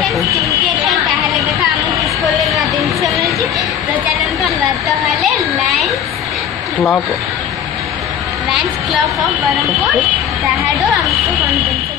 देखो ताहले देखो हम स्कूल में दिन समय तो चलन तो लता वाले लाइन्स क्लब ऑफ बरमपुर ताहाडो हमको कॉन्फ्रेंस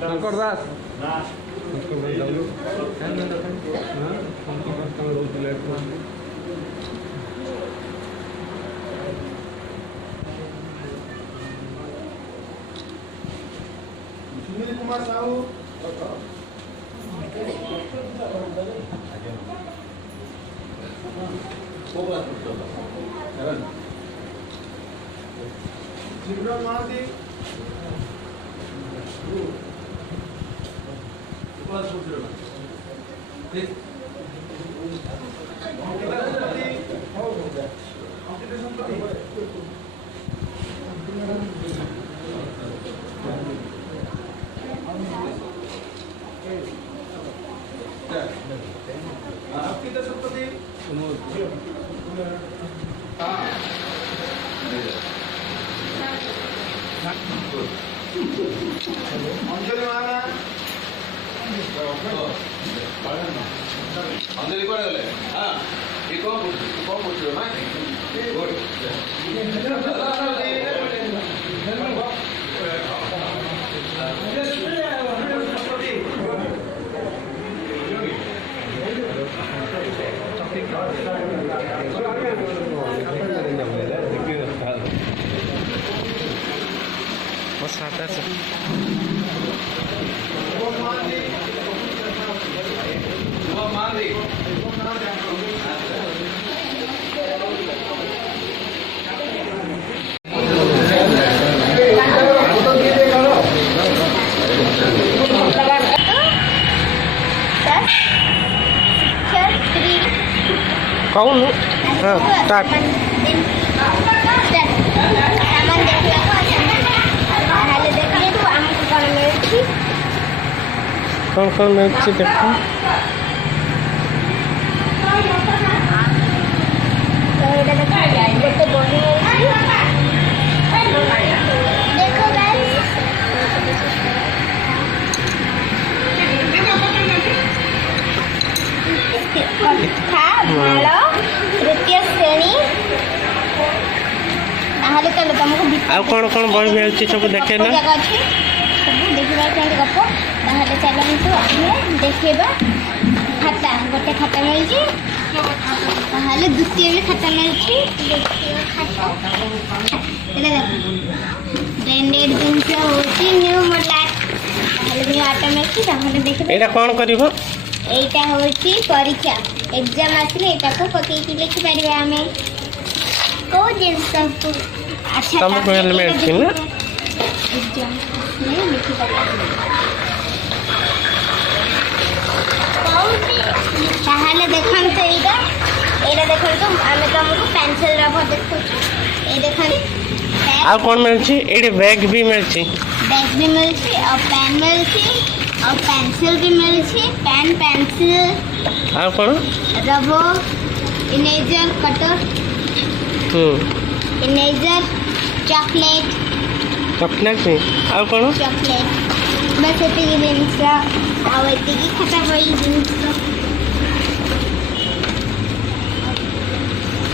शंकर दास सुनील कुमार साहू सिमरन महादी अंजलि माना अंजलि को गले हां ये कौन पूछ रहे हो गुड बस आता है कौन हाँ स्टार्ट कौन मिर्ची देखो तृतीय श्रेणी तुमको ଆଉ କ'ଣ କ'ଣ ବହି ମିଳୁଛି ସବୁ ଦେଖେ ନା ଜାଗା ଅଛି ସବୁ ଦେଖିବା ପାଇଁ ଗପ ତାହେଲେ ଚାଲନ୍ତୁ ଆମେ ଦେଖିବା ଖାତା ଗୋଟେ ଖାତା ମିଳୁଛି ତାହେଲେ ଦ୍ୱିତୀୟ ବି ଖାତା ମିଳୁଛି ଦେଖିବା ଖାତା ଏଇଟା ଦେଖ ବ୍ରାଣ୍ଡେଡ୍ ଜିନିଷ ହେଉଛି ନ୍ୟୁ ମଡେଲ ତାହେଲେ ନ୍ୟୁ ଆଟା ମିଳୁଛି ତାହେଲେ ଦେଖିବା ଏଇଟା କ'ଣ କରିବ এইটা হচ্ছে পরীক্ষা এক্সাম আসলে এটাকে পকেইকি লিখি পারিবা আমি কোন জিনিস আচ্ছা ତମକୁ ହେଲମେଟ୍ ଅଛି ନା এক্সাম নে লিখি পারিবা তাহলে দেখুন তো এইটা দেখুন তো আমি তোমাকে পেন্সিল রবার দেখুছি এই দেখুন ଆଉ କ'ଣ ମିଳୁଛି ଏଇଠି ବ୍ୟାଗ୍ ବି ମିଳୁଛି बैग भी मिलती और पेन मिलती और पेंसिल भी मिलती पेन पेंसिल ଆଉ କ'ଣ rubber eraser cutter eraser chocolate chocolate ଆଉ କ'ଣ चॉकलेट बस एतिकी जिनिस ଆଉ ଏତିକି ଖାତା ବହି ଜିନିଷ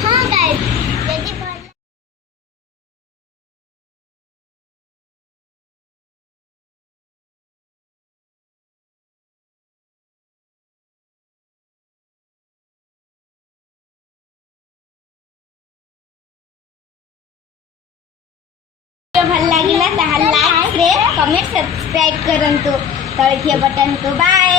ହଁ ଗାଇସ୍ ଯଦି ଭଲ ଲାଗିଲା ତାହେଲେ ଲାଇକ୍ शेयर कमेंट सब्सक्राइब करंतु तळखिया बटन को बाय।